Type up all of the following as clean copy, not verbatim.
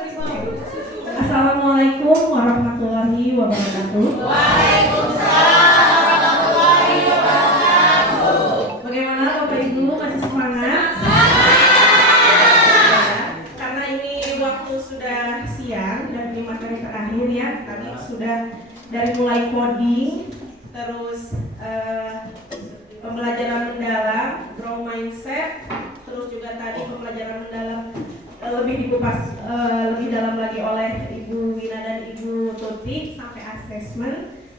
Assalamualaikum warahmatullahi wabarakatuh. Waalaikumsalam warahmatullahi wabarakatuh. Bagaimana Bapak Ibu, masih semangat? Karena ini waktu sudah siang dan di materi terakhir ya. Tadi sudah dari mulai coding, terus pembelajaran mendalam, grow mindset, terus juga tadi pembelajaran mendalam lebih dikupas lebih dalam lagi oleh Ibu Wina dan Ibu Tuti sampai asesmen.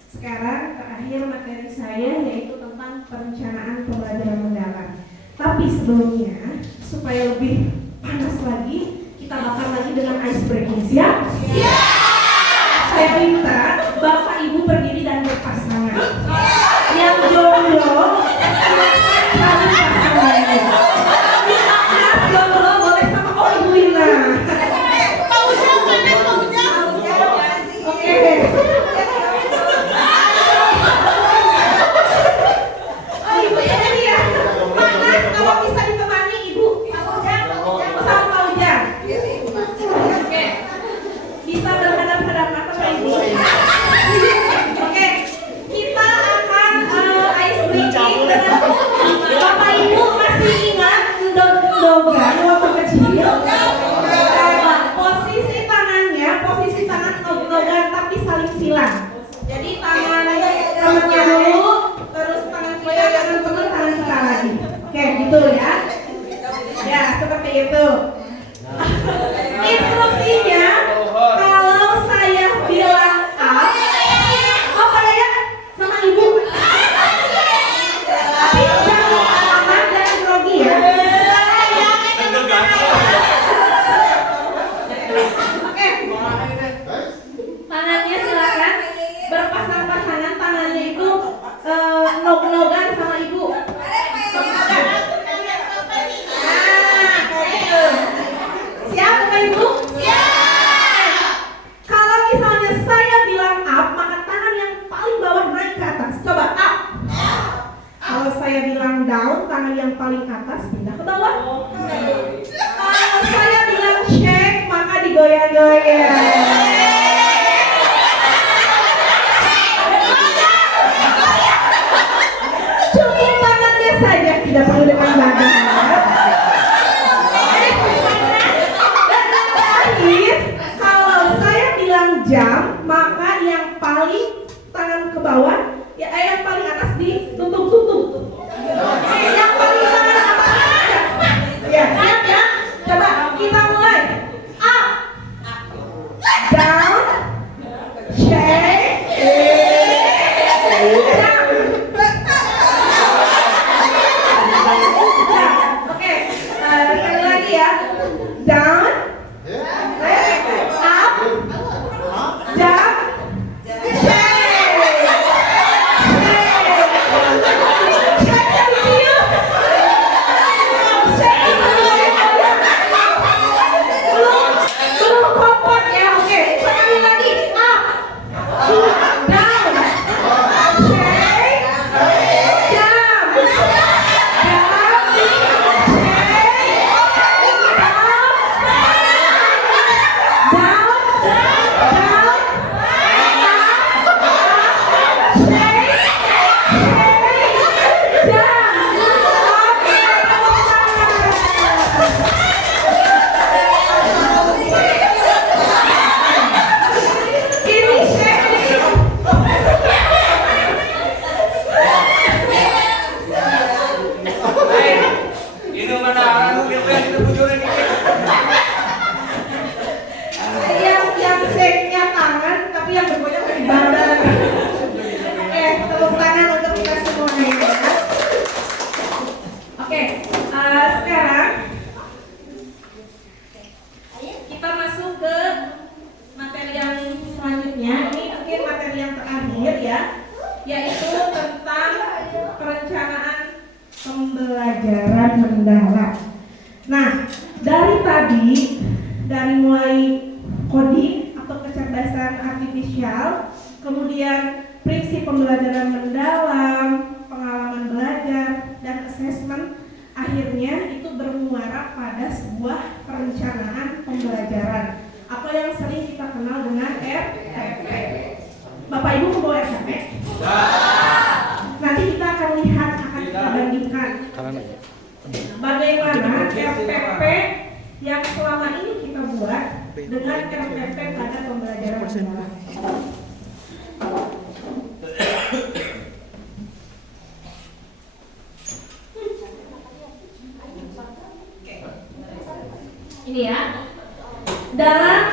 Sekarang terakhir materi saya yaitu tentang perencanaan pembelajaran mendalam. Tapi sebelumnya supaya lebih panas lagi, kita bakar lagi dengan ice breaking. Siap? Siap! Saya minta Bapak Ibu berdiri dan berpasangan. Yang jomblo silakan cari pasangannya. Jomblo boleh sama Ibu Wina. Oke. Ibu ini ya. Panas kalau bisa ditemani Ibu. Sama Fauzan. Oke. Bisa berhadap-hadapan sama Ibu. Oke. Kita akan ice breaking dengan Bapak Ibu masih ingat dogan waktu kecil. Posisi tangan dogan tapi saling silang. Jadi tangannya dulu, terus tangan kita, tangan teman, tangan kita lagi. Oke, gitu ya. Ya, seperti itu. Instruksinya, kalau saya bilang A, apa ya? Sama Ibu. Tapi jangan aman dan grogi ya. Oke. Tangannya silakan berpasang-pasangan, tangannya itu nog-nogan sama Ibu. Nog-nogan. Nah, gitu. Siap Bapak Ibu? Siap. Kalau misalnya saya bilang up, maka tangan yang paling bawah naik ke atas. Coba up. Kalau saya bilang down, tangan yang paling atas pindah ke bawah. Kalau saya bilang shake, maka digoyang-goyang. Cukup tangannya saja, tidak perlu dengan badan. Dan yang terakhir, kalau saya bilang jam, maka yang paling tangan ke bawah, yang paling atas ditutup-tutup. Yang paling tangan atas. Ya, siap ya. Coba kita mulai. Up, down, shake, jump. Oke, sekali lagi ya. Down, up, jump, belum kompak ya. Oke, sekali lagi. Up, down, shake, jump, yang shake-nya tangan, tapi yang bergoyang dari badan. Oke, tepuk tangan untuk kita semuanya. Oke, sekarang kita masuk ke materi yang selanjutnya. Ini mungkin materi yang terakhir ya, yaitu tentang perencanaan pembelajaran mendalam. Nah, dari mulai coding atau kecerdasan artifisial, kemudian prinsip pembelajaran mendalam, pengalaman belajar, dan asesmen, akhirnya itu bermuara pada sebuah perencanaan pembelajaran atau yang sering kita kenal dengan RPP. Bapak Ibu membawa RPP? Nanti kita akan lihat, akan kita bandingkan bagaimana RPP yang selama ini kita buat dengan RPP pada pembelajaran mendalam. Ini ya, dalam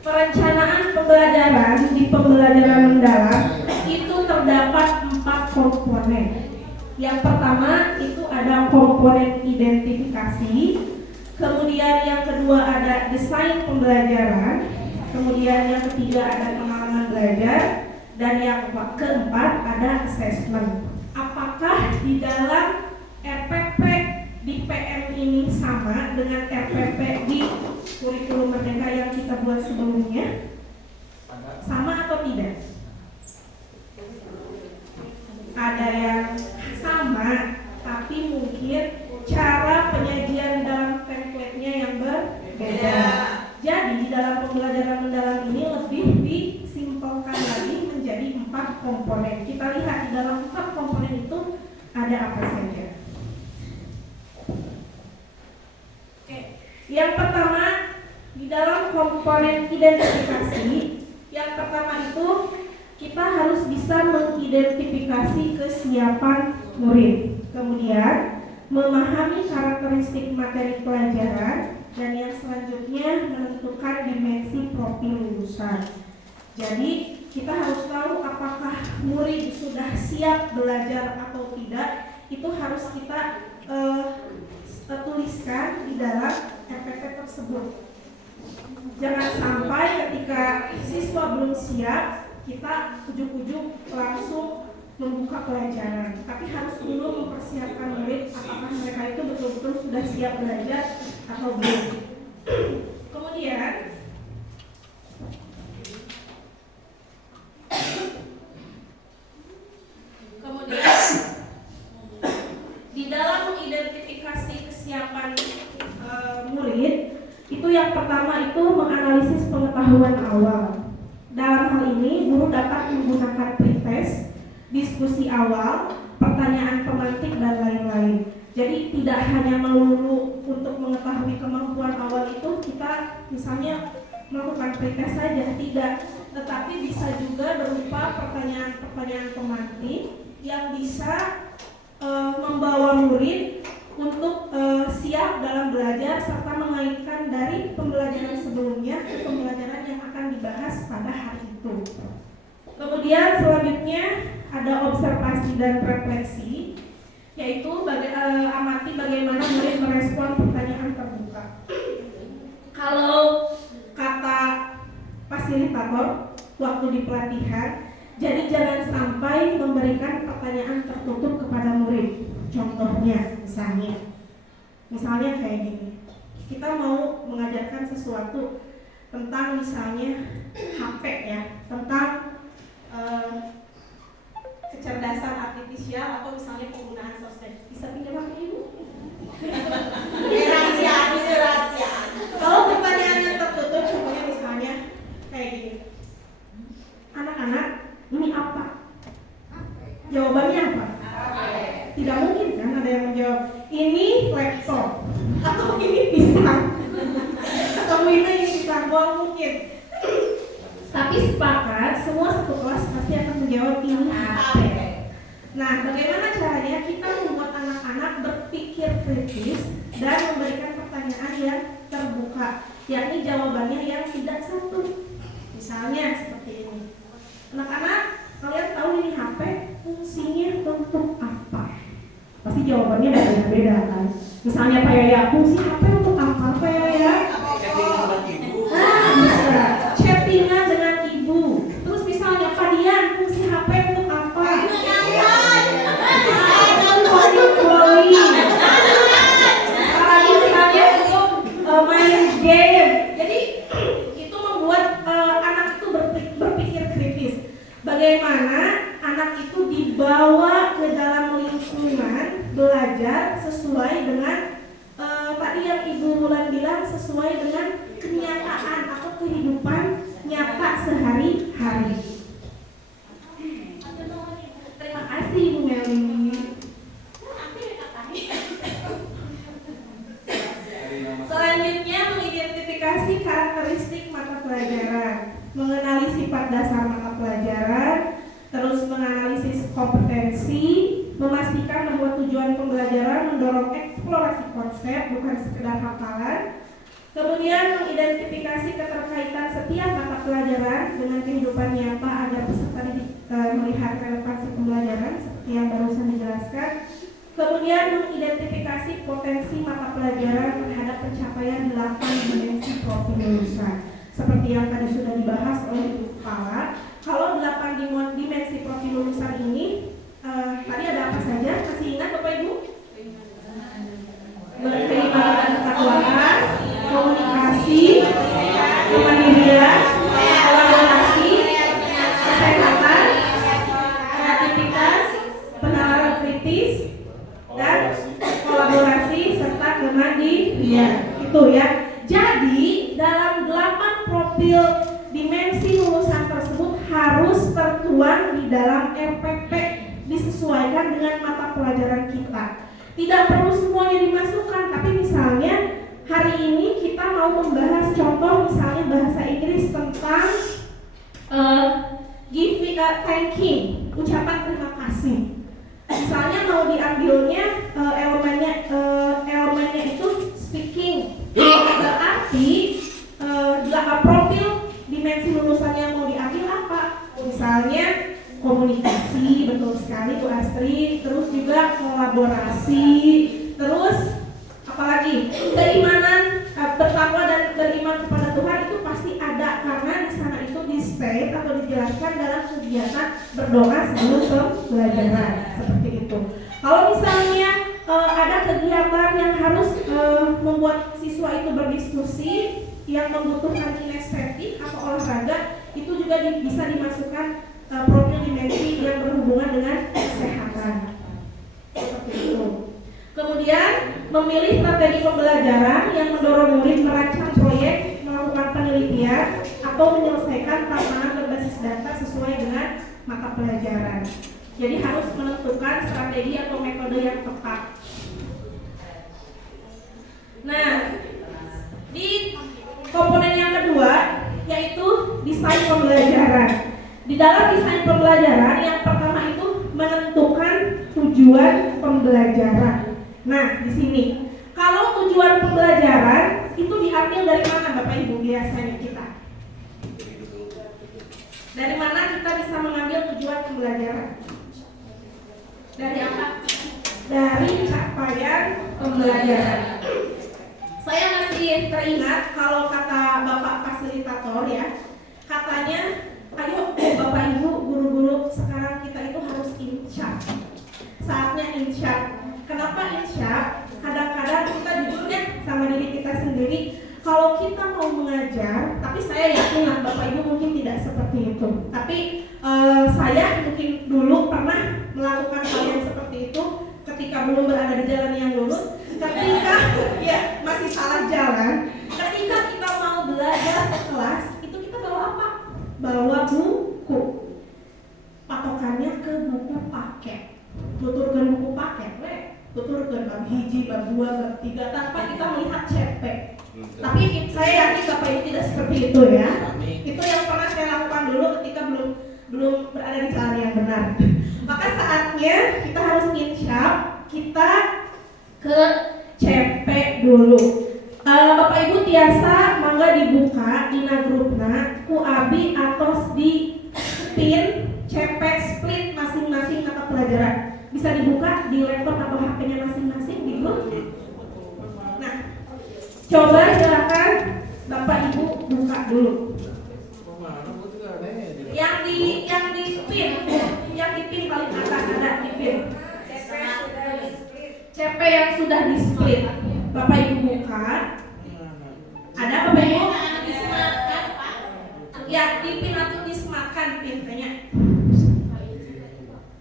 perencanaan pembelajaran di pembelajaran mendalam itu terdapat 4 komponen. Yang pertama itu ada komponen identifikasi, kemudian yang kedua ada desain pembelajaran, kemudian yang ketiga ada pengalaman belajar, dan yang keempat ada assessment. Apakah di dalam RPP di PM ini sama dengan RPP di kurikulum Merdeka yang kita buat sebelumnya? Sama atau tidak? Ada yang sama, tapi mungkin cara penyajian dalam template-nya yang berbeda. Jadi di dalam pembelajaran mendalam ini lebih disimpelkan lagi menjadi 4 komponen. Kita lihat di dalam 4 komponen itu ada apa saja. Yang pertama, di dalam komponen identifikasi, yang pertama itu kita harus bisa mengidentifikasi kesiapan murid. Kemudian, memahami karakteristik materi pelajaran, dan yang selanjutnya menentukan dimensi profil lulusan. Jadi, kita harus tahu apakah murid sudah siap belajar atau tidak. Itu harus kita tuliskan di dalam RPP tersebut. Jangan sampai ketika siswa belum siap, kita ujuk-ujuk langsung membuka pelajaran. Tapi harus dulu mempersiapkan murid apakah mereka itu betul-betul sudah siap belajar atau belum. Kemudian di dalam mengidentifikasi kesiapan murid, itu yang pertama itu menganalisis pengetahuan awal. Dalam hal ini, guru dapat menggunakan pretest, diskusi awal, pertanyaan pemantik, dan lain-lain. Jadi tidak hanya melulu untuk mengetahui kemampuan awal itu kita misalnya melakukan pretest saja, tidak. Tetapi bisa juga berupa pertanyaan-pertanyaan pemantik yang bisa membawa murid untuk siap dalam belajar serta mengaitkan dari pembelajaran sebelumnya ke pembelajaran yang akan dibahas pada hari itu. Kemudian selanjutnya ada observasi dan refleksi, yaitu amati bagaimana murid merespon pertanyaan terbuka. Kalau kata fasilitator waktu di pelatihan, jadi jangan sampai memberikan pertanyaan tertutup kepada murid. Contohnya, misalnya kayak gini. Kita mau mengajarkan sesuatu tentang misalnya HP ya, tentang kecerdasan artifisial atau misalnya penggunaan sosmed. Bisa pinjam HP ibu? Rahasia. Kalau pertanyaannya tertutup, contohnya misalnya kayak gini. Anak-anak, ini apa? Jawabannya apa? Tidak mungkin kan ada yang menjawab ini laptop atau ini pisang atau ini pisang, mungkin. Tapi sepakat semua satu kelas pasti akan menjawab ini HP. Nah, bagaimana caranya kita membuat anak-anak berpikir kritis dan memberikan pertanyaan yang terbuka, yakni jawabannya yang tidak satu. Misalnya seperti ini. Anak-anak, kalian tahu ini HP fungsinya untuk apa? Pasti jawabannya beda-beda kan. Misalnya Pak Yaya, fungsi HP untuk apa Pak Yaya? Bisa chattingan dengan ibu. Terus misalnya Pak Dian, fungsi HP untuk apa? Calling. Misalnya untuk main game. Jadi itu membuat anak itu berpikir kritis. Bagaimana anak itu dibawa ke dalam lingkungan belajar sesuai dengan tadi yang Ibu mulai karakteristik mata pelajaran, mengenali sifat dasar mata pelajaran, terus menganalisis kompetensi, memastikan bahwa tujuan pembelajaran mendorong eksplorasi konsep bukan sekedar hafalan, kemudian mengidentifikasi keterkaitan setiap mata pelajaran dengan kehidupan nyata agar peserta melihat relevansi pembelajaran seperti yang barusan dijelaskan, kemudian mengidentifikasi potensi mata pelajaran terhadap pencapaian 8 dimensi profil lulusan seperti yang tadi sudah dibahas oleh Ibu Kepala. Kalau 8 dimensi profil lulusan ini tadi ada apa saja? Masih ingat Bapak Ibu? Keimbangan ketakwaan, komunikasi, kemandirian, kolaborasi, kesehatan, kreativitas, penalaran kritis, dan kolaborasi serta kemandirian. Itu ya. Jadi dalam 8 profil dimensi lulusan tersebut harus tertuang di dalam RPP, disesuaikan dengan mata pelajaran kita. Tidak perlu semuanya dimasukkan, tapi misalnya hari ini kita mau membahas contoh misalnya bahasa Inggris tentang thanking, ucapan terima kasih. Misalnya mau diambilnya elemennya itu speaking, berarti profil dimensi lulusan yang mau diambil apa? Misalnya komunikasi, betul sekali Bu Astri, terus juga kolaborasi, terus apalagi keimanan, bertakwa dan beriman kepada Tuhan itu pasti ada karena di sana itu di-state atau dijelaskan dalam kegiatan berdoa sebelum pembelajaran seperti itu. Kalau misalnya ada kegiatan yang harus membuat siswa itu berdiskusi yang membutuhkan kinestetik atau olahraga, itu juga bisa dimasukkan profil dimensi yang berhubungan dengan kesehatan seperti itu. Kemudian memilih strategi pembelajaran yang mendorong murid merancang proyek, melakukan penelitian atau menyelesaikan tantangan berbasis data sesuai dengan mata pelajaran. Jadi harus menentukan strategi atau metode yang tepat. Nah, di komponen yang kedua yaitu desain pembelajaran. Di dalam desain pembelajaran yang pertama itu menentukan tujuan pembelajaran. Nah, di sini kalau tujuan pembelajaran itu diambil dari mana Bapak Ibu biasanya kita? Dari mana kita bisa mengambil tujuan pembelajaran? Dari apa? Dari capaian pembelajaran. Saya masih teringat kalau kata Bapak fasilitator ya, katanya ayo Bapak Ibu guru-guru sekarang kita itu harus insyaf. Saatnya insyaf. Kenapa insyaf? Kadang-kadang kita jujurnya sama diri kita sendiri, kalau kita mau mengajar, tapi saya yakin lah Bapak Ibu mungkin tidak seperti itu. Tapi saya mungkin dulu pernah melakukan hal yang seperti itu ketika belum berada di jalan yang lurus. Ketika ya masih salah jalan, ketika kita mau belajar ke kelas, itu kita bawa apa? Bawa buku. Patokannya ke buku paket. Tuturkan buku paket, tuturkan bab hiji, bab 2, bab 3 tanpa kita melihat cepek. Tapi saya yakin Bapak Ibu tidak seperti itu ya. Itu yang pernah saya lakukan dulu ketika belum berada di jalan yang benar. Maka saatnya kita harus insyaf, kita ke CP dulu. Bapak Ibu tiasa mangga dibuka dina grupna ku abi atau di pin CP split masing-masing mata pelajaran. Bisa dibuka di laptop atau HP-nya masing-masing di grup. Nah, coba silakan Bapak Ibu buka dulu. Yang di pin paling atas ada di pin. CP yang sudah di split. Bapak Ibu buka. Ada Bapak Ibu? Ya, di pin atau disematkan pintanya.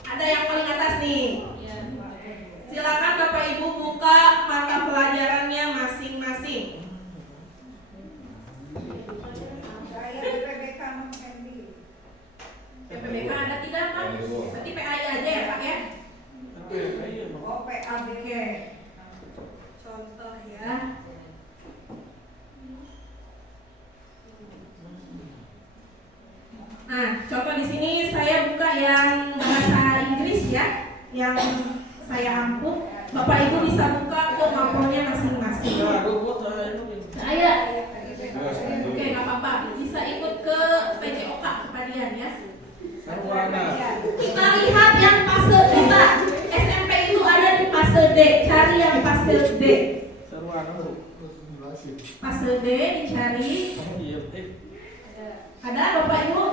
Ada yang paling atas nih. Silakan Bapak Ibu buka mata pelajarannya masing-masing. PPBK ada tidak Pak? Berarti PAI aja ya Pak ya? Oh PABK. Contoh ya. yang saya ampuh. Bapak Ibu bisa buka ke mapornya masing-masing. Saya, oke nggak apa-apa, bisa ikut ke PJOK Kepadian ya. Kita lihat yang fase kita, SMP itu ada di fase D, cari yang fase D. Fase D dicari. Ada Bapak Ibu?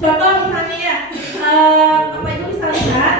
Contoh misalnya ya, Bapak Ibu bisa lihat,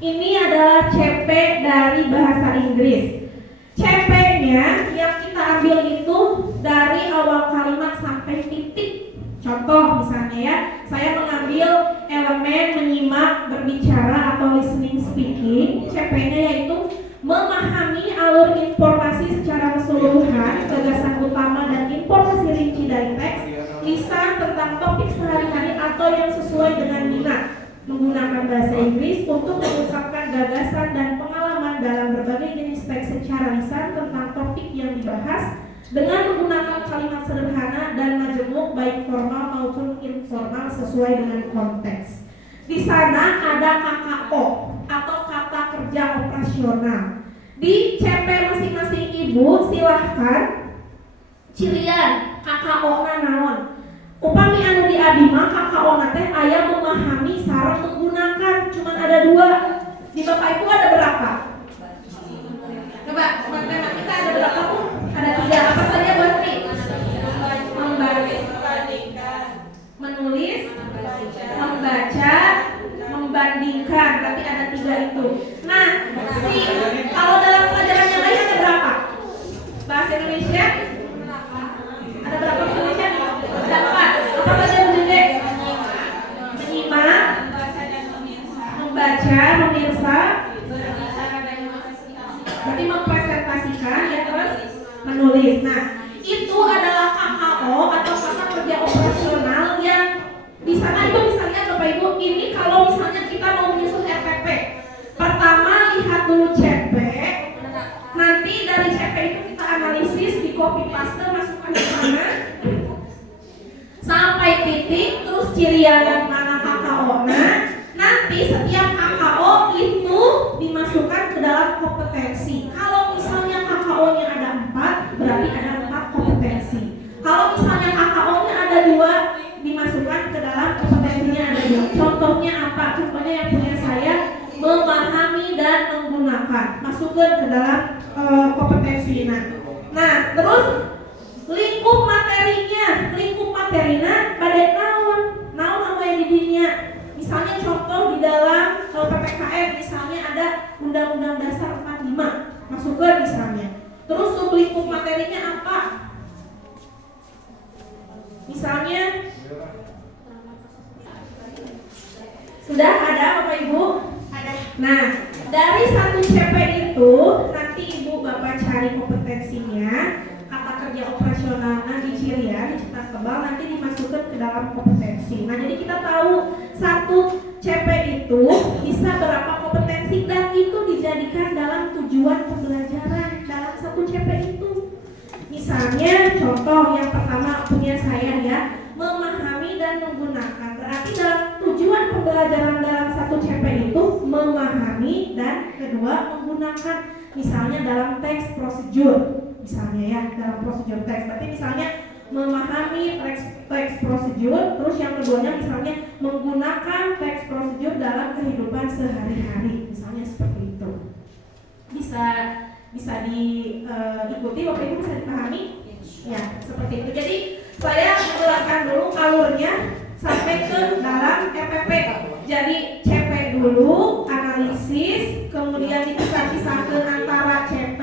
ini adalah CP dari bahasa Inggris. CP-nya yang kita ambil itu dari awal kalimat sampai titik. Contoh misalnya ya, saya mengambil elemen menyimak, berbicara atau listening speaking. CP-nya yaitu memahami alur informasi secara keseluruhan, gagasan utama dan informasi rinci dari teks, lisan tentang topik sehari-hari atau yang sesuai dengan minat, menggunakan bahasa Inggris untuk mengungkapkan gagasan dan pengalaman dalam berbagai jenis teks secara lisan tentang topik yang dibahas dengan menggunakan kalimat sederhana dan majemuk baik formal maupun informal sesuai dengan konteks. Di sana ada KKO atau kata kerja operasional. Di CP masing-masing ibu silahkan cilian KKO naon. Upami anu di abima KKO teh aya memahami sareng menggunakan, cuman ada 2. Di Bapak Ibu ada berapa? Coba matematika ada berapa pun? Ada 3. Apa saja Bu Sri? Menulis, membaca, membandingkan. Berarti ada 3 itu. Nah, kalau dalam pelajaran yang lain ada berapa? Bahasa Indonesia ada berapa bahasa Indonesia? Ada 4. Apa saja Bu Dede? Menyimak, membaca, memirsa, berarti mempresentasikan ya, terus menulis. Nah, itu adalah KKO atau kata kerja operasional yang di sana Ibu bisa lihat Bapak Ibu, ini kalau misalnya kita mau menyusun RPP. Pertama lihat dulu CP, nanti dari CP itu kita analisis, di copy paste, masukkan ke sana sampai titik, terus cirian mana KKO-nya. Nanti setiap KKO itu dimasukkan ke dalam kompetensi. Kalau misalnya KKO-nya ada 4, berarti ada 4 kompetensi. Kalau misalnya KKO-nya ada 2, dimasukkan ke dalam kompetensinya ada 2. Contohnya apa? Contohnya yang punya saya, memahami dan menggunakan. Masukkan ke dalam kompetensi. Nah, terus lingkup materinya pada naon apa yang di dunia. Misalnya contoh di dalam PPKM misalnya ada Undang-Undang Dasar 45, masukkan misalnya. Terus sublingkup materinya apa? Misalnya sudah ada Bapak Ibu? Ada. Nah, dari satu CP itu nanti Ibu Bapak cari kompetensinya, kata kerja operasionalnya di cirian, dicetak tebal, nanti dimasukkan ke dalam kompetensi. Nah, jadi kita tahu satu CP itu bisa berapa kompetensi dan itu dijadikan dalam tujuan pembelajaran dalam satu CP itu. Misalnya contoh yang pertama punya saya ya, memahami dan menggunakan. Berarti dalam tujuan pembelajaran dalam satu CP itu memahami dan kedua menggunakan. Misalnya dalam teks prosedur, misalnya ya dalam prosedur teks. Berarti misalnya memahami teks prosedur, terus yang keduanya misalnya menggunakan teks prosedur dalam kehidupan sehari-hari, misalnya seperti itu. Bisa diikuti, Bapak Ibu bisa dipahami? Ya, seperti itu. Jadi saya menjelaskan dulu alurnya sampai ke dalam RPP. Jadi CP dulu, analisis, kemudian dipisah-pisahkan antara CP,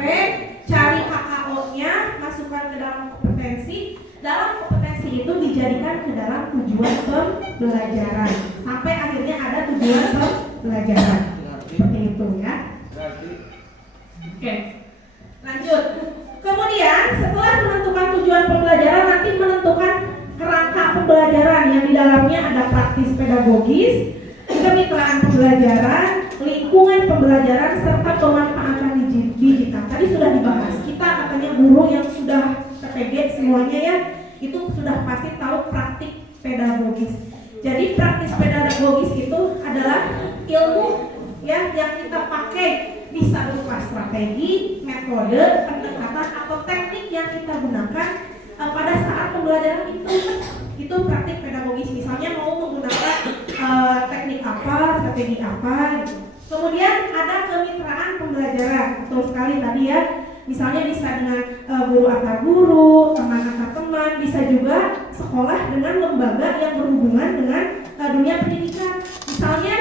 cari KKO-nya, masukkan ke dalam kompetensi. Dalam kompetensi itu dijadikan ke dalam tujuan pembelajaran sampai akhirnya ada tujuan pembelajaran. Seperti itu ya. Oke, lanjut. Kemudian setelah menentukan tujuan pembelajaran, nanti menentukan kerangka pembelajaran yang di dalamnya ada praktis pedagogis, kemitraan pembelajaran, lingkungan pembelajaran, serta pemanfaatan digital. Tadi sudah dibahas. Kita katanya guru yang sudah PPG semuanya ya, itu sudah pasti tahu praktik pedagogis. Jadi praktis pedagogis itu adalah ilmu ya yang kita pakai, bisa berupa strategi, metode, pendekatan atau teknik yang kita gunakan pada saat pembelajaran itu praktik pedagogis. Misalnya mau menggunakan teknik apa, strategi apa gitu. Kemudian ada kemitraan pembelajaran, betul sekali tadi ya. Misalnya bisa dengan guru antar guru, teman antar teman, bisa juga sekolah dengan lembaga yang berhubungan dengan dunia pendidikan. Misalnya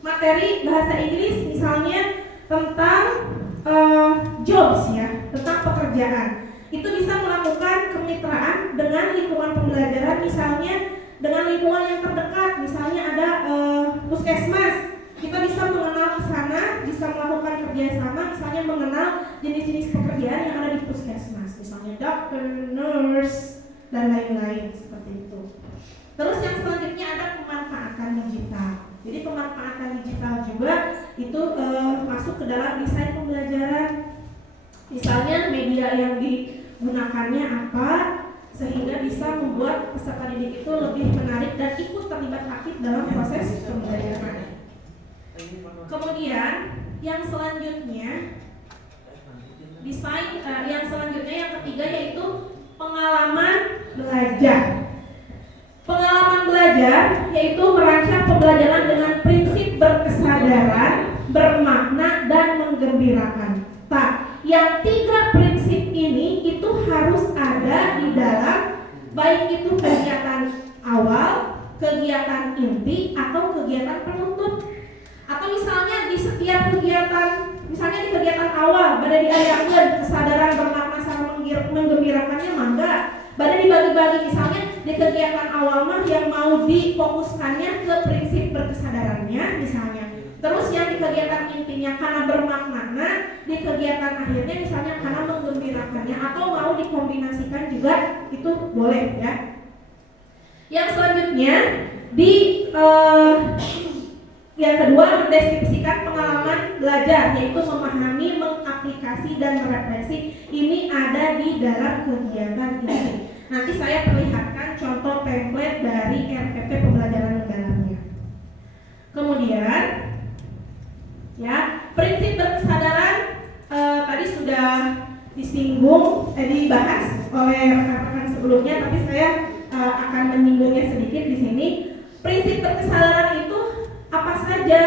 materi bahasa Inggris misalnya tentang jobs ya, tentang pekerjaan. Itu bisa melakukan kemitraan dengan lingkungan pembelajaran, misalnya dengan lingkungan yang terdekat, misalnya ada puskesmas. Kita bisa mengenal ke sana, bisa melakukan kerjasama, misalnya mengenal jenis-jenis pekerjaan yang ada di puskesmas, misalnya dokter, nurse, dan lain-lain seperti itu. Terus yang selanjutnya ada pemanfaatan digital. Jadi pemanfaatan digital juga itu masuk ke dalam desain pembelajaran. Misalnya media yang digunakannya apa, sehingga bisa membuat peserta didik itu lebih menarik dan ikut terlibat aktif dalam proses pembelajaran. Kemudian yang selanjutnya desain yang selanjutnya yang ketiga yaitu pengalaman belajar. Pengalaman belajar yaitu merancang pembelajaran dengan prinsip berkesadaran, bermakna dan menggembirakan. Yang tiga prinsip ini itu harus ada di dalam baik itu kegiatan awal, kegiatan inti atau kegiatan penutup. Atau misalnya di setiap kegiatan, misalnya di kegiatan awal pada diajarkan kesadaran bermakna sama menggembirakannya mangga, pada dibagi-bagi. Misalnya di kegiatan awal mah yang mau difokuskannya ke prinsip berkesadarannya misalnya. Terus yang di kegiatan intinya karena bermakna, di kegiatan akhirnya misalnya karena menggembirakannya, atau mau dikombinasikan juga itu boleh ya. Yang selanjutnya di yang kedua mendeskripsikan pengalaman belajar, yaitu memahami, mengaplikasi dan merefleksi. Ini ada di dalam kegiatan ini. Nanti saya perlihatkan contoh template dari RPP pembelajaran mendalamnya. Kemudian ya, prinsip berkesadaran tadi sudah disinggung, dibahas oleh rekan-rekan sebelumnya, tapi saya akan menyinggungnya sedikit di sini. Prinsip berkesadaran itu apa saja?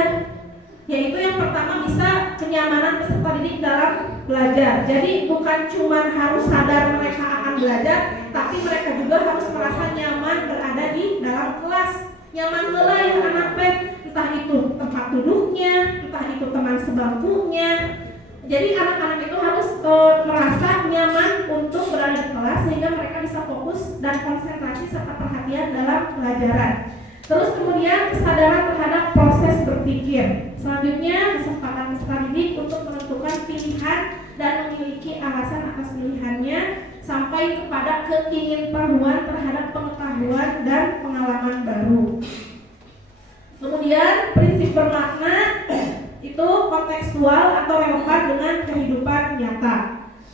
Yaitu yang pertama bisa kenyamanan peserta didik dalam belajar. Jadi bukan cuma harus sadar mereka akan belajar, tapi mereka juga harus merasa nyaman berada di dalam kelas. Nyaman mulai anak entah itu tempat duduknya, entah itu teman sebangkunya. Jadi anak-anak itu harus merasa nyaman untuk berada di kelas sehingga mereka bisa fokus dan konsentrasi serta perhatian dalam pelajaran. Terus kemudian kesadaran terhadap proses berpikir. Selanjutnya kesempatan peserta didik untuk menentukan pilihan dan memiliki alasan atas pilihannya sampai kepada keingintahuan terhadap pengetahuan dan pengalaman baru. Kemudian prinsip bermakna itu kontekstual atau relevan dengan kehidupan nyata.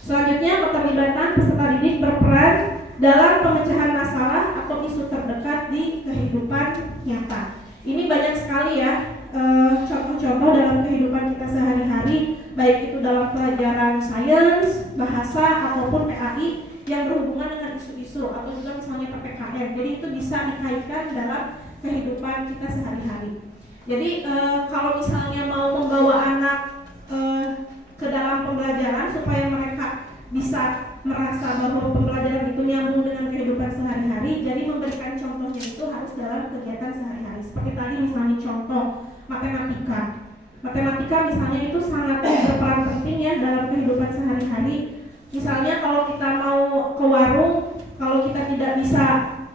Selanjutnya keterlibatan peserta didik berperan dalam pemecahan masalah atau isu terdekat di kehidupan nyata. Ini banyak sekali ya contoh-contoh dalam kehidupan kita sehari-hari, baik itu dalam pelajaran sains, bahasa ataupun PAI yang berhubungan dengan isu-isu atau juga misalnya PPKN. Jadi itu bisa dikaitkan dalam kehidupan kita sehari-hari. Jadi kalau misalnya mau membawa anak ke dalam pembelajaran supaya mereka bisa merasa bahwa pembelajaran itu nyambung dengan kehidupan sehari-hari, jadi memberikan contohnya itu harus dalam kegiatan sehari-hari. Seperti tadi misalnya contoh matematika. Matematika misalnya itu sangat berperan penting ya dalam kehidupan sehari-hari. Misalnya kalau kita mau ke warung, kalau kita tidak bisa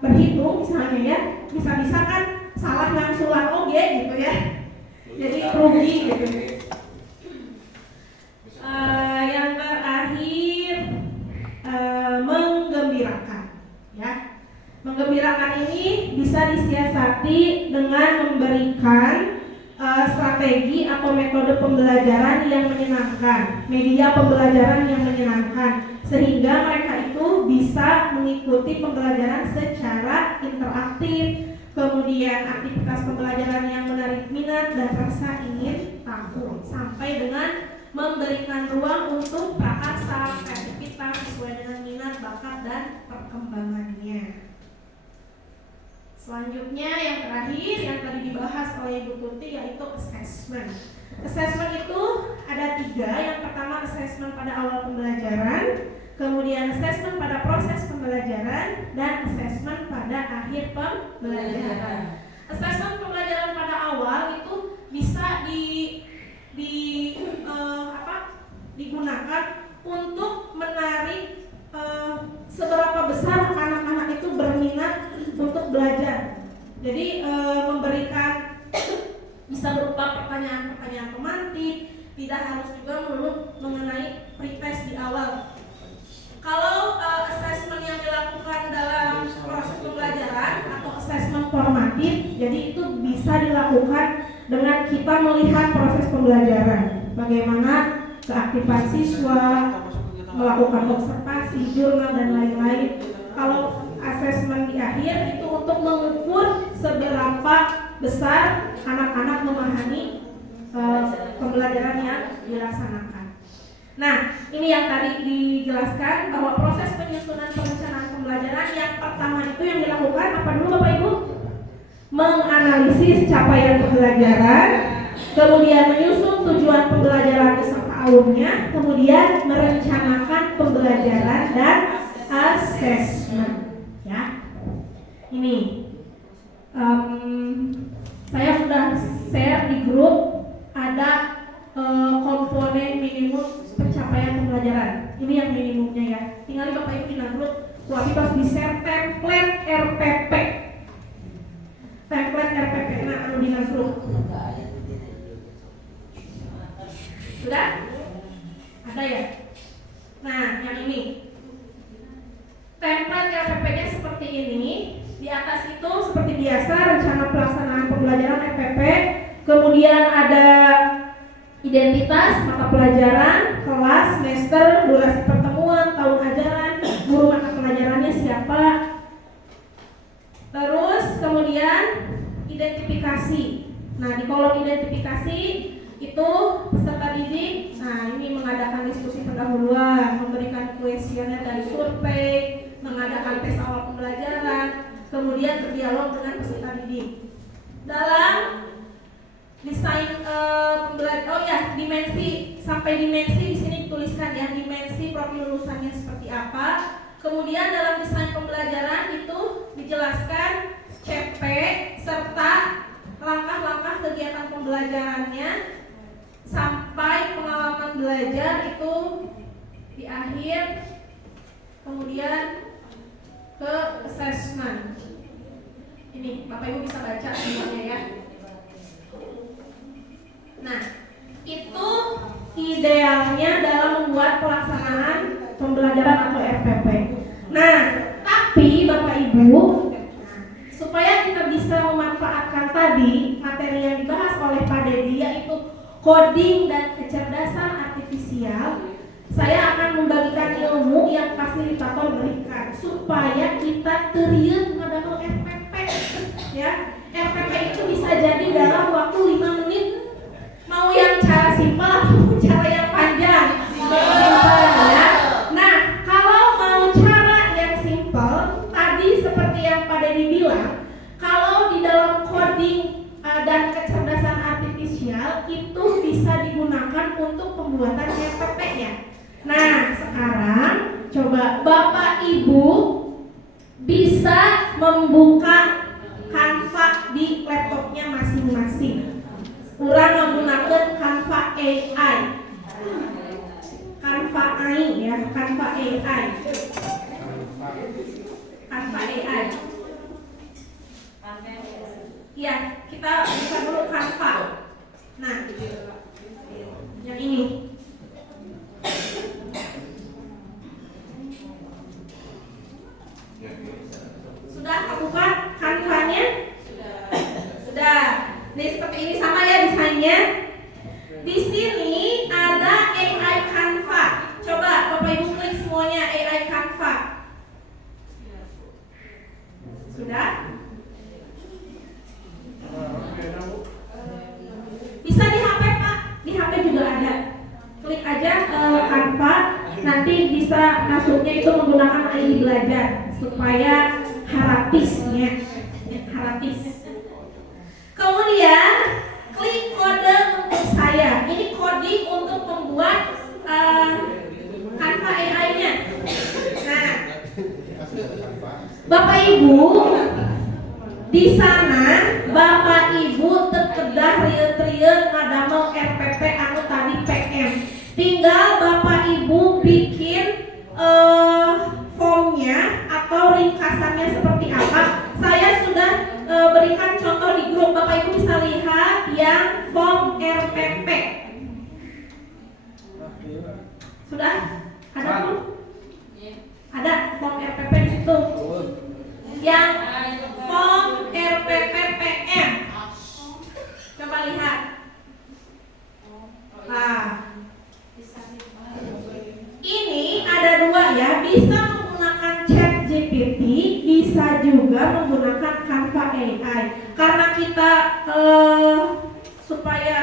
berhitung misalnya ya, bisa-bisa kan salah ngangsulan oge gitu ya. Jadi rugi gitu. bisa disiasati dengan memberikan strategi atau metode pembelajaran yang menyenangkan, media pembelajaran yang menyenangkan, sehingga mereka itu bisa mengikuti pembelajaran secara interaktif, kemudian aktivitas pembelajaran yang menarik minat dan rasa ingin tahu, sampai dengan memberikan ruang untuk prakarsa, kreativitas sesuai dengan minat, bakat, dan perkembangannya. Selanjutnya yang terakhir yang tadi dibahas oleh Ibu Tuti yaitu assessment. Assessment itu ada 3. Yang pertama assessment pada awal pembelajaran, kemudian assessment pada proses pembelajaran, dan assessment pada akhir pembelajaran. Assessment pembelajaran pada awal itu bisa digunakan untuk menarik seberapa besar anak-anak itu berminat untuk belajar. Jadi memberikan bisa berupa pertanyaan-pertanyaan pemantik, tidak harus juga melulu mengenai pretest di awal. Kalau assessment yang dilakukan dalam proses pembelajaran atau assessment formatif, jadi itu bisa dilakukan dengan kita melihat proses pembelajaran, bagaimana keaktifan siswa, melakukan observasi, jurnal, dan lain-lain. Kalau assessment di akhir itu untuk mengukur seberapa besar anak-anak memahami pembelajaran yang dilaksanakan. Nah, ini yang tadi dijelaskan bahwa proses penyusunan perencanaan pembelajaran yang pertama itu yang dilakukan apa dulu Bapak Ibu? Menganalisis capaian pembelajaran, kemudian menyusun tujuan pembelajaran beserta alurnya, kemudian merencanakan pembelajaran dan assessment. Ya, ini saya sudah share di grup ada komponen minimum pencapaian pembelajaran. Ini yang minimumnya ya. Tinggal Bapak Ibu di grup, tapi pas di share template RPP. Template RPP nah anu di grup. Sudah? Ada ya? Nah, yang ini. Template RPP-nya seperti ini. Di atas itu seperti biasa rencana pelaksanaan pembelajaran RPP. Kemudian ada identitas, mata pelajaran, kelas, semester, durasi pertemuan, tahun ajaran, guru mata pelajarannya siapa. Terus kemudian identifikasi. Nah, di kolom identifikasi itu peserta didik. Nah, ini mengadakan diskusi pendahuluan, memberikan kuesioner dan survei, mengadakan tes awal pembelajaran, kemudian berdialog dengan peserta didik. Dalam desain pembelajaran, dimensi sampai dimensi di sini dituliskan ya, dimensi profil lulusannya seperti apa. Kemudian dalam desain pembelajaran itu dijelaskan CP serta langkah-langkah kegiatan pembelajarannya sampai pengalaman belajar itu di akhir, kemudian ke assessment. Ini Bapak Ibu bisa baca semuanya ya. Nah, itu idealnya dalam membuat pelaksanaan pembelajaran atau RPP. Nah, tapi Bapak Ibu, supaya kita bisa memanfaatkan tadi materi yang dibahas oleh Pak Dedi, yaitu coding dan kecerdasan artifisial, saya akan membagikan ilmu yang fasilitator berikan supaya kita teriut ngadamel RPP ya. RPP itu bisa jadi dalam waktu 5 menit. Mau yang cara simpel atau cara yang panjang? Simpel ya. Nah, kalau mau cara yang simpel, tadi seperti yang Pak Dedi bilang, kalau di dalam coding dan kecerdasan artifisial itu bisa digunakan untuk pembuatan RPP-nya. Nah, sekarang coba Bapak Ibu bisa membuka Canva di laptopnya masing-masing. Urang menggunakan Canva AI. Canva AI ya, Canva AI. Canva AI. Ya, kita buka dulu Canva. Nah, yang ini. Sudah kebuka Canva-nya? bisa masuknya itu menggunakan ID belajar supaya harapisnya haratis. Kemudian klik kode untuk saya. Ini coding untuk membuat Canva AI-nya. Nah, Bapak Ibu, di sana Bapak Ibu tekedah rieu-rieu ngadamel RPP anu tadi PM. Tinggal Bapak Ibu bikin formnya atau ringkasannya seperti apa. Saya sudah berikan contoh di grup. Bapak Ibu bisa lihat yang form RPP. Sudah? Ada belum? Ada form RPP di situ. Yang form RPP PM. Coba lihat. Nah, ini ada dua ya, bisa menggunakan chat GPT, bisa juga menggunakan Canva AI. Karena kita supaya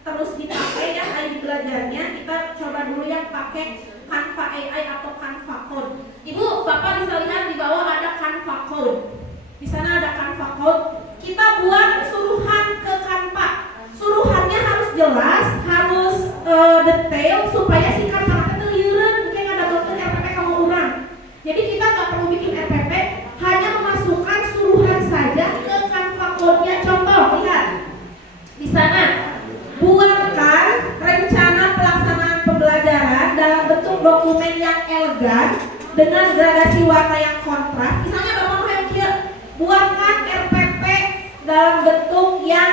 terus dipakai ya ID belajarnya, kita coba dulu yang pakai Canva AI atau Canva Code. Ibu, Bapak bisa lihat di bawah ada Canva Code. Di sana ada Canva Code. Kita buat suruhan ke Canva. Suruhannya harus jelas, harus detail supaya si Canva itu liureun, mungkin ada bentuk RPP kamu urang. Jadi kita nggak perlu bikin RPP, hanya memasukkan suruhan saja ke Canva Code-nya. Contoh, lihat di sana. Buatkan rencana pelaksanaan pembelajaran dalam bentuk dokumen yang elegan dengan gradasi warna yang kontras. Misalnya Bapak mau yang kia, buatkan RPP dalam bentuk yang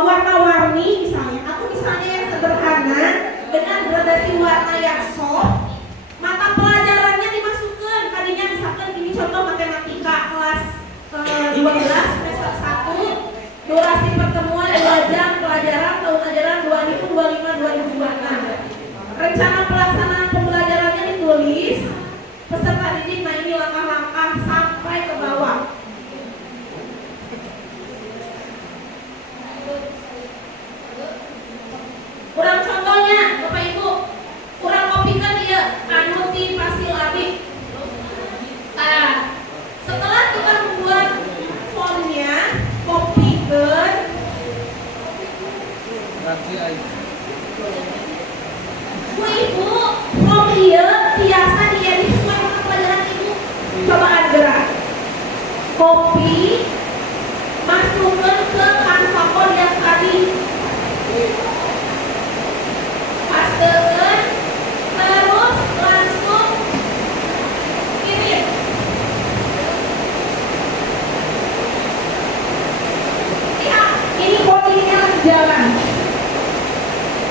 warna-warni misalnya, atau misalnya yang sederhana dengan gradasi warna yang soft. Mata pelajarannya dimasukkan, tadinya misalkan ini contoh matematika kelas 12 semester 1. Durasi pertemuan 2 jam pelajaran tahun ajaran 2025-2026. Rencana pelaksanaan pembelajarannya ditulis, peserta didik, nah ini langkah-langkah sampai ke bawah. Kurang contohnya, Bapak Ibu, kurang kopikan dia, anuti fasil abik. Nah, setelah kita membuat formnya, kopikan. Bu Ibu, form dia biasa diedit sesuai dengan pelajaran Ibu. Cobaan gerak. Copy, masukkan ke Canva Code yang tadi. Pastekan, terus langsung kirim. Lihat, ini codingnya lagi jalan.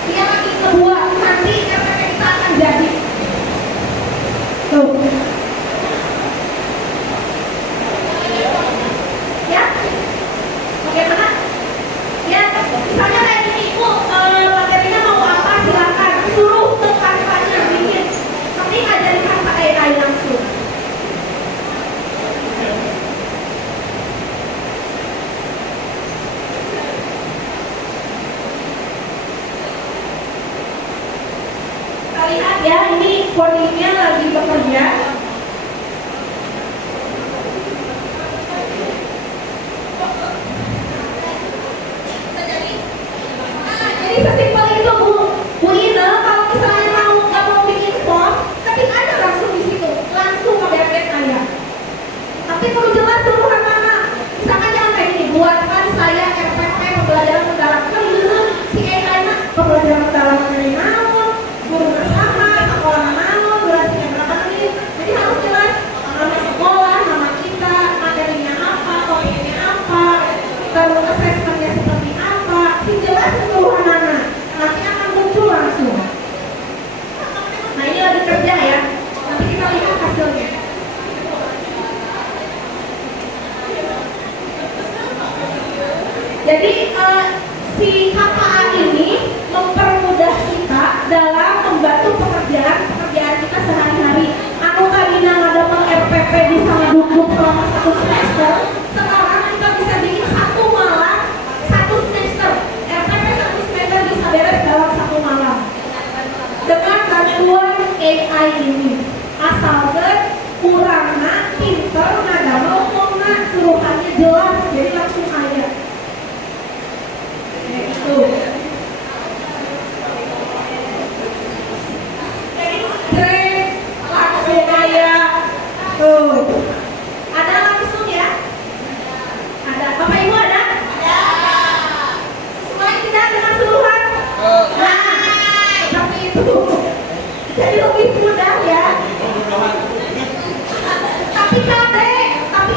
Dia lagi kebuat, nanti RPP kita akan jadi. Tuh. Ya, bagaimana? Ya, misalnya kayak gini, Ibu, materinya mau apa silakan, suruh ke Canva-nya bikin. Tapi nggak jadi Canva AI langsung. Kita lihat ya, ini codingnya lagi bekerja. Jadi sesimpel itu Bu Ina, kalau misalnya nggak mau bikin form, ketik aja langsung di situ, langsung nge-update aja. Tapi perlu jelas suruhan mana. Misalkan jangan kayak gini, buatkan saya RPP pembelajaran mendalam. Kan dulu si AI mah pembelajaran mendalam dari naon, guru bersama, sekolah naon, durasinya berapa menit. Jadi harus jelas nama sekolah, nama kita, materinya apa, topiknya apa, terus assessmentnya seperti apa. Si jelas keseluruhan mana. Nanti akan muncul langsung. Nah ini lagi kerja ya. Nanti kita lihat hasilnya. Jadi si KPA ini mempermudah kita dalam membantu pekerjaan kita sehari-hari. Anu tadinya ngadapet RPP bisa ngeduduk selama 1 semester, sekarang kita bisa bikin 1 malam 1 semester. RPP 1 semester bisa beres dalam 1 malam dengan bantuan AI ini. Tuh. Jreng, langsung aja. Tuh. Ada langsung ya? Ada. Bapak Ibu ada? Ada. Sesuai tidak dengan suruhan? Nah, seperti itu. Jadi lebih mudah ya. Tapi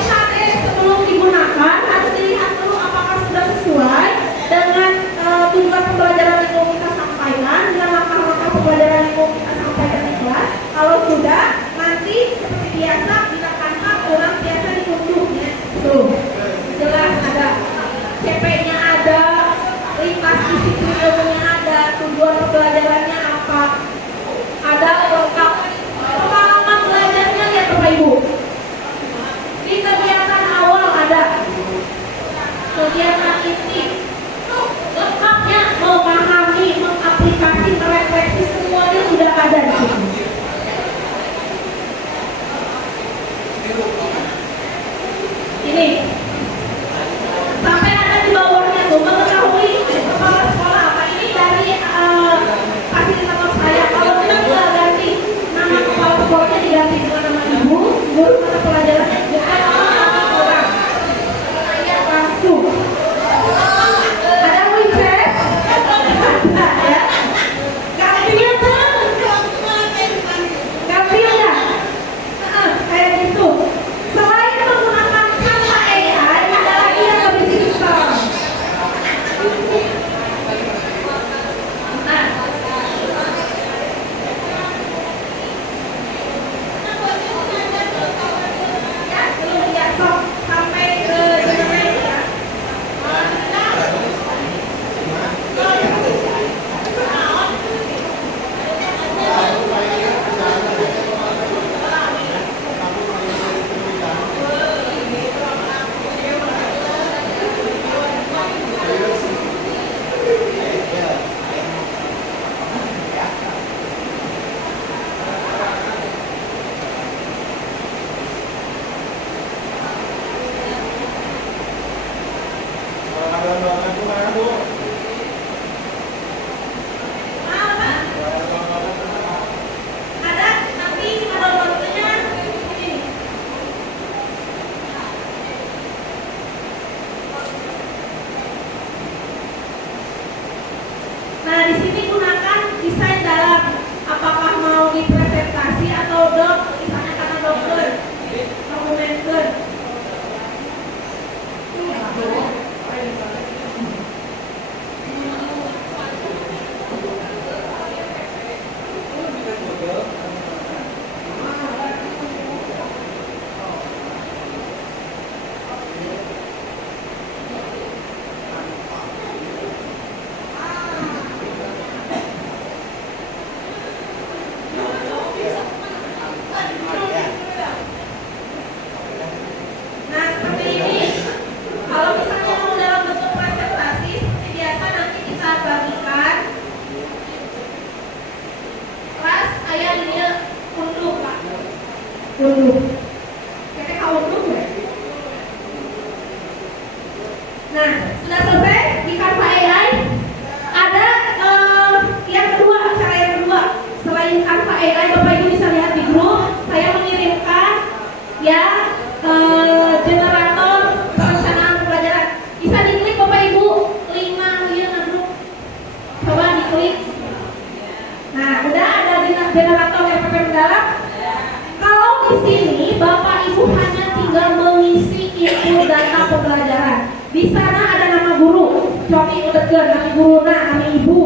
kade sebelum digunakan harus dilihat dulu apakah sudah sesuai dengan tujuan pembelajaran yang mau kita sampaikan, dengan langkah-langkah pembelajaran yang mau kita sampaikan di kelas. Kalau sudah, nanti seperti biasa ditekankan kurang biasa ditunjuk. Tuh, jelas ada CP-nya ada, lintas disiplin ilmunya ada, tujuan pembelajarannya apa, ada lengkap. Pengalaman belajarnya ya Bapak Ibu. Di kegiatan awal ada kegiatan inti, lengkapnya memahami, mengaplikasi, merefleksi semuanya sudah ada di situ. Ini sampai ada di bawahnya tuh mengetahui kepala sekolah apa ini dari fasilitator saya. Kalau kita nggak ganti nama kepala sekolahnya diganti dengan nama ibu, guru mata pelajarannya bukan orang. Saya langsung. Ada Winches? Ada ya. Gantian kan? Gantian ya? Kayak gitu. Selain menggunakan kata AI, ada lagi yang lebih simpel. Nah, ya belum ya sok sampai ke generate ya. Ada, tapi ada waktunya ini. Nah, di sini gunakan desain dalam, apakah mau dipresentasi atau dok, misalnya karena dokter, dokumenter. Nah, seperti ini. Kalau misalnya mau dalam bentuk presentasi, seperti biasa nanti kita bagikan. Kelas ayah dia unduh Pak. Unduh. Ketika unduh ya. Nah, sudah selesai di Canva AI. Ada yang kedua, cara yang kedua. Selain Canva AI, Bapak Ibu bisa lihat di grup. Saya mengirimkan ya generator perencanaan pembelajaran. Bisa diklik Bapak Ibu 5 ya grup. Coba diklik. Nah, udah ada generator RPP mendalam. Kalau di sini Bapak Ibu hanya tinggal mengisi input data pembelajaran. Di sana ada nama guru, coba udah nama guru, nama ibu,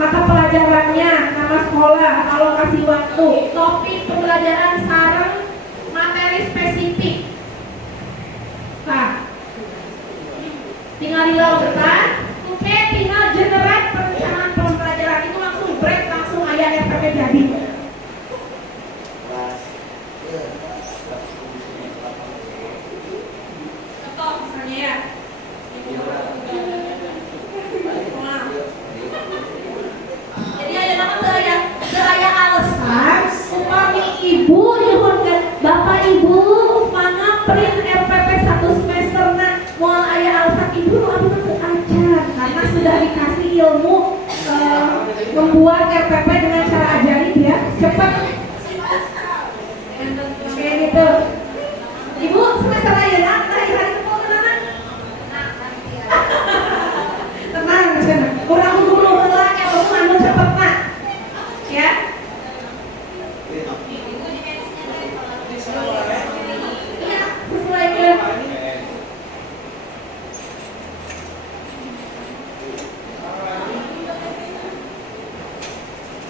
mata pelajarannya, nama sekolah, alokasi waktu, topik pembelajaran sarang, materi spesifik. Nah, tinggal dilakukan. Oke, tinggal generate perencanaan pembelajaran itu langsung break, langsung ayah RPP jadi. Contoh misalnya ya. Jadi ada nama saya alasan upami ibu nyuhunkan bapak ibu mana print RPP 1 semester nah moal aya alasan ibu anu teu ajar. karena sudah dikasih ilmu membuat RPP dengan cara ajaib ya, cepat kayak gitu. Ibu semester lain ya, hari mau kemana? Tenang, kurang dulu lah, kalau kamu cepet nak, ya. Iya, sesuai ya.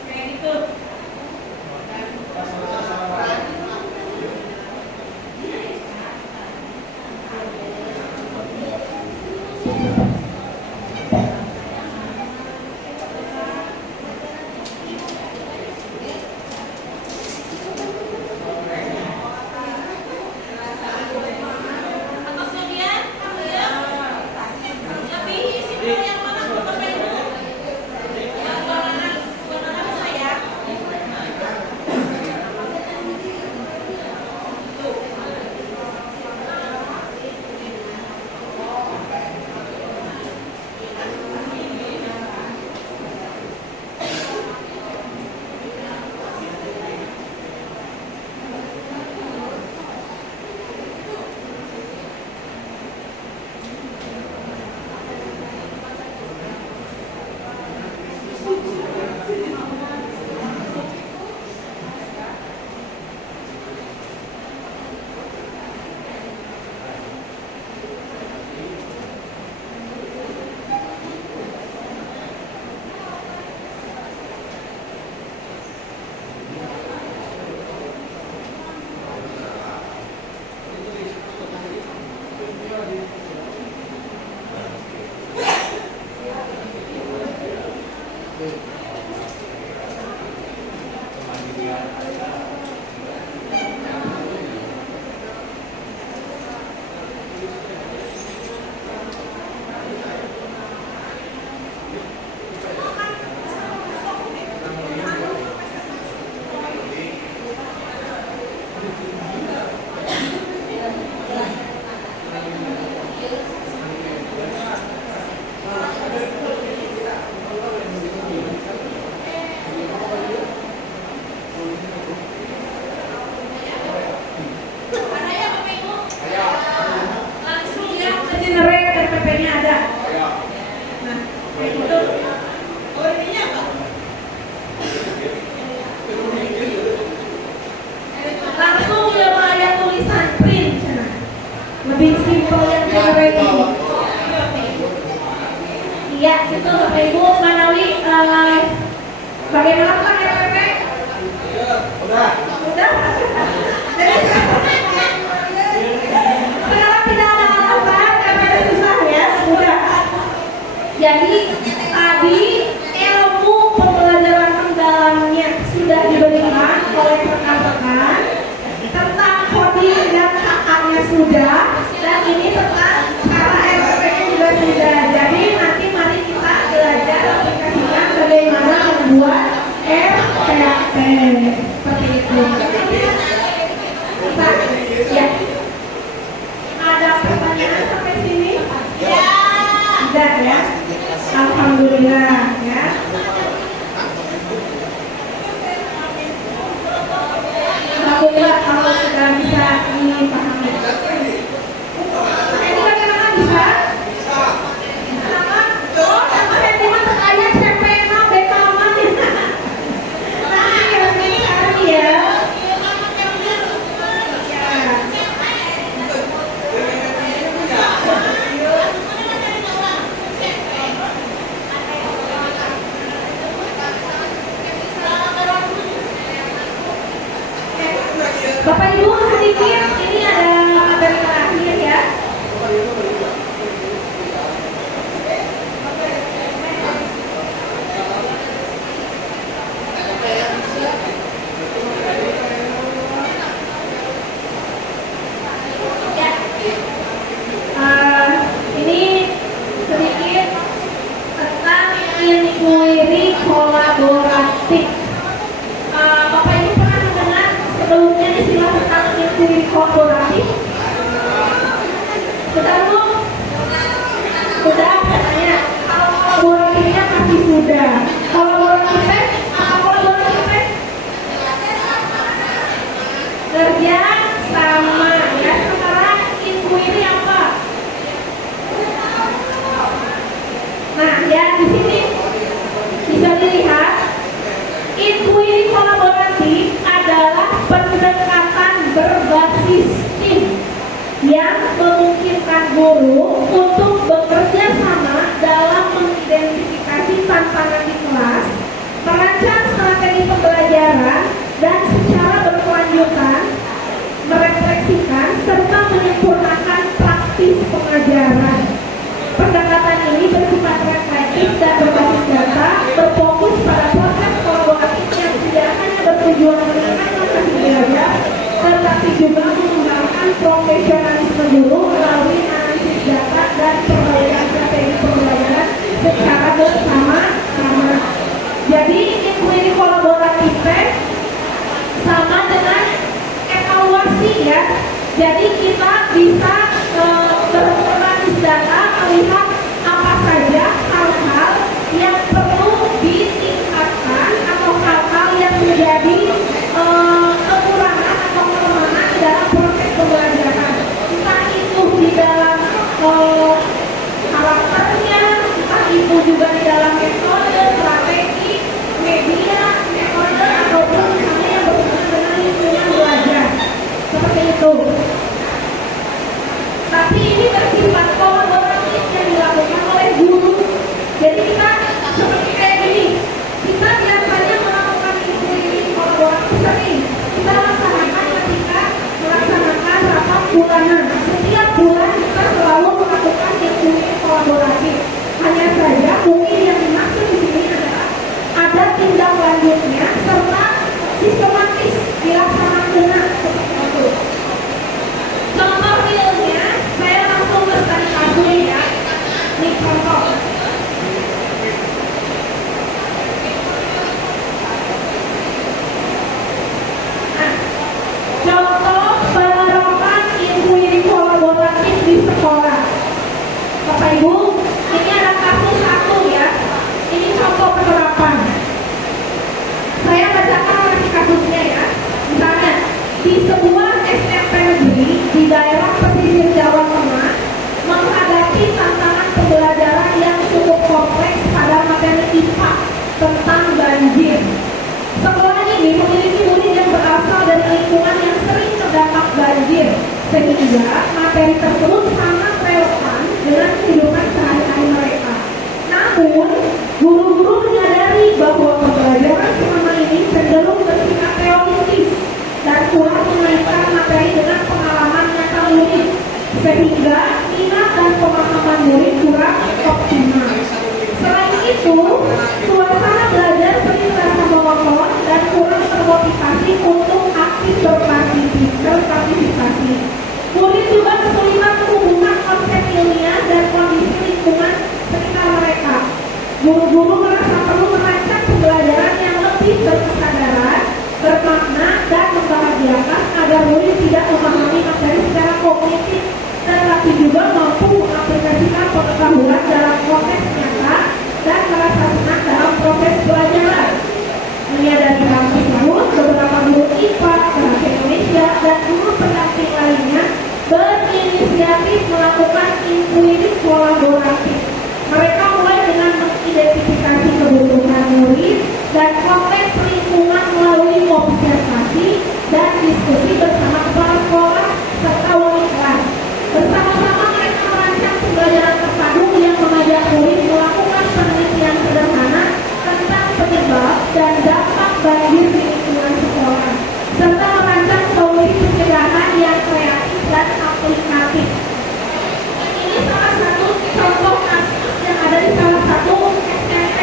Kayak gitu. Iya, itu Bapak Ibu Manawi bagaimana Pak RPP? Udah. Sekarang tidak ada alasan karena susah ya, udah. Jadi tadi ilmu pembelajaran mendalamnya sudah diberikan oleh rekan-rekan tentang coding dan KA-nya sudah, dan ini tentang cara RPP-nya juga sudah. Jadi nanti mari kita belajar aplikasikan bagaimana membuat RPP seperti itu. Bisa? Ya. Ada pertanyaan sampai sini? Ya. Tidak ya? Alhamdulillah ya. Alhamdulillah kalau sudah bisa dipahami. Ini bagaimana bisa? Kenapa? Oh, sama Hendiman terkaya CPN bekaman. Nah, yang ini cari ya. Bapak Ibu sedikit Pendekatan ini bersifat reflektif dan berbasis data, berfokus pada proses kolaboratif yang tidak hanya bertujuan meningkatkan hasil belajar, tetapi juga mengembangkan profesionalisme guru melalui analisis data dan perbaikan strategi pembelajaran secara bersama-sama. Jadi inquiry kolaboratif sama dengan evaluasi ya. Jadi kita bisa berbasis data melihat apa saja hal-hal yang perlu ditingkatkan atau hal-hal yang menjadi kekurangan atau kelemahan dalam proses pembelajaran. Entah itu di dalam karakternya, entah itu juga di dalam metode, strategi, media, metode ataupun misalnya yang berhubungan dengan lingkungan belajar. Seperti itu. Tapi ini bersifat kolaboratif yang dilakukan oleh guru. Jadi kita seperti kayak gini, kita biasanya melakukan ini kolaboratif sering. Kita laksanakan ketika melaksanakan rapat bulanan. Setiap bulan kita selalu melakukan ini kolaboratif. Hanya saja mungkin yang dimaksud di sini adalah ada tindak lanjutnya serta sistematis dilaksanakan dengan seperti itu. Contoh realnya, saya langsung ke studi kasus ya. Ini contoh. Nah, contoh penerapan inquiry kolaboratif di sekolah. Bapak Ibu, ini ada kasus satu ya. Ini contoh penerapan. Saya bacakan versi kasusnya ya. Misalnya, di sebuah SMP negeri di daerah pesisir Jawa Tengah menghadapi tantangan pembelajaran yang cukup kompleks pada materi IPA tentang banjir. Sekolah ini memiliki murid yang berasal dari lingkungan yang sering terdampak banjir, sehingga materi tersebut sangat relevan dengan kehidupan sehari-hari mereka. Namun, guru-guru menyadari bahwa pembelajaran selama ini cenderung bersifat teoritis dan kurang mengaitkan materi dengan pengalaman nyata murid, sehingga minat dan pemahaman murid kurang optimal. Selain itu, suasana belajar sering terasa monoton dan kurang termotivasi untuk aktif berpartisipasi. Murid juga kesulitan menghubungkan konsep ilmiah dan kondisi lingkungan sekitar mereka. Guru-guru merasa perlu merancang pembelajaran yang lebih berkesadaran, bermakna, dan membahagiakan agar murid tidak memahami materi secara kognitif, tetapi juga mampu mengaplikasikan pengetahuan dalam konteks nyata dan merasa senang dalam proses belajar. Menyadari hal tersebut, beberapa guru IPA, bahasa Indonesia, dan guru pendamping lainnya berinisiatif melakukan inquiry kolaboratif. Mereka mulai dengan mengidentifikasi kebutuhan murid dan konteks lingkungan melalui observasi dan diskusi bersama kepala sekolah serta wali kelas. Bersama-sama mereka merancang pembelajaran terpadu yang mengajak murid melakukan penelitian sederhana tentang penyebab dan dampak banjir di lingkungan sekolah, serta merancang solusi pencegahan yang kreatif dan aplikatif. Ini salah satu contoh kasus yang ada di salah satu SMP.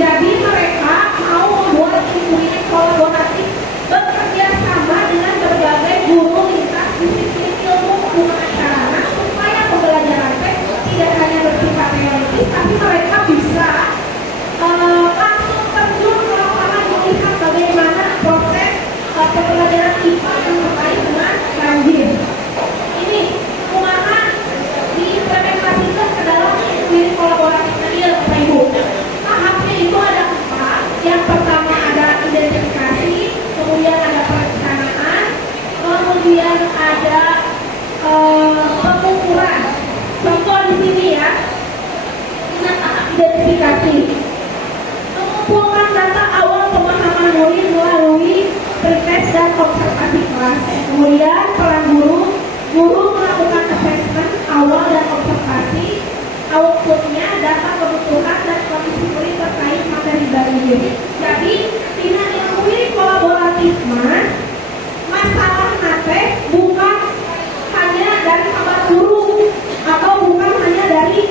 Jadi mereka mau membuat inquiry kolaboratif bekerja sama dengan berbagai guru lintas disiplin ilmu pengetahuan supaya pembelajaran tidak hanya bersifat teoritis, tapi mereka bisa langsung terjun ke lapangan melihat bagaimana proses pembelajaran IPA yang terkait dengan banjir. Ini kumaha diimplementasikan ke dalam inquiry kolaboratif tadi ya Bapak Ibu. Tahapnya itu ada 4. Yang pertama ada identifikasi, kemudian ada perencanaan, kemudian ada pengukuran. Contoh di sini ya, ini tahap identifikasi. Mengumpulkan data awal pemahaman murid melalui pretest dan observasi kelas. Kemudian peran guru melakukan assessment awal dan observasi. Outputnya data kebutuhan dan kondisi murid terkait materi banjir. Jadi tidak inquiry kolaboratif masalah nate bukan hanya dari kabar guru atau bukan hanya dari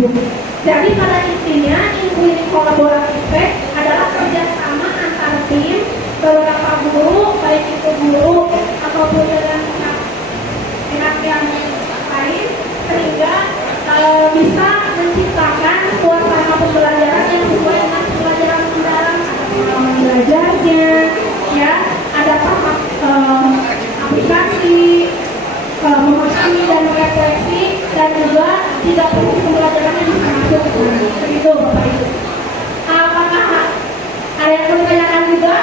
tersebut. Jadi pada intinya inclusive kolaboratif adalah kerjasama antar tim beberapa guru, baik itu guru ataupun dengan pihak yang lain, sehingga bisa menciptakan suasana pembelajaran yang sesuai dengan pembelajaran mendalam, ada pengalaman belajarnya, ya, ada tahap aplikasi, memahami dan merefleksi, dan juga tidak perlu pembelajarannya bisa masuk ke sana. Begitu Bapak Ibu. Apakah ada yang bertanyakan juga?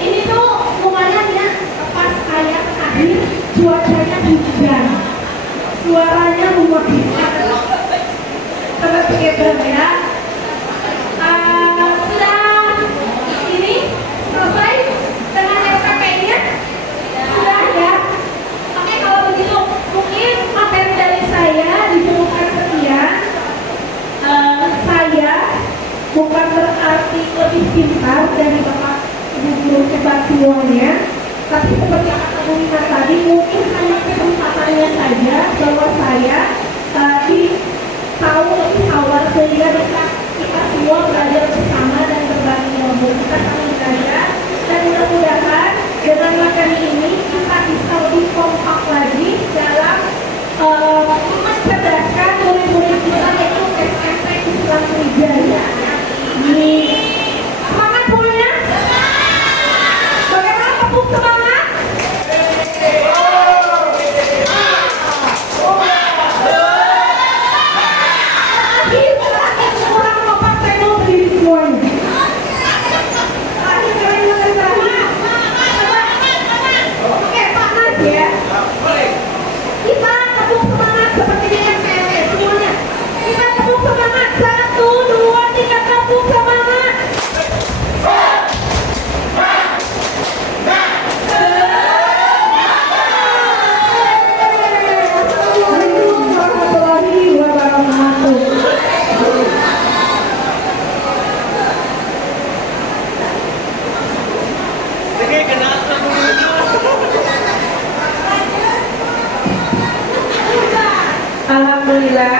Ini tuh lumayan ya, pas saya terakhir cuacanya hujan, suaranya mematikan, seperti itu ya. Sudah ini selesai dengan SPP-nya? Sudah ya? Oke, kalau begitu mungkin materi dari saya dicukupkan sekian. Saya bukan berarti lebih pintar dari Bapak Ibu guru hebat semuanya, tapi seperti yang kata Bu Nina tadi, mungkin hanya kesempatannya saja bahwa saya tahu lebih awal sehingga bisa kita semua belajar bersama dan berbagi ilmu. Kita saling belajar dan mudah-mudahan dengan materi ini kita bisa lebih kompak lagi dalam mencerdaskan murid-murid kita yaitu SMP Islam Wijaya. Semangat semuanya! Bagaimana tepuk semangat? Terakhir kurang kompak saya mau berdiri semuanya. Terakhir kalian yang terakhir. Oke, panas ya. Kita tepuk semangat seperti di MPLS semuanya. Kita tepuk semangat 1, 2, 3 tepuk semangat. Assalamualaikum warahmatullahi wabarakatuh. Alhamdulillah.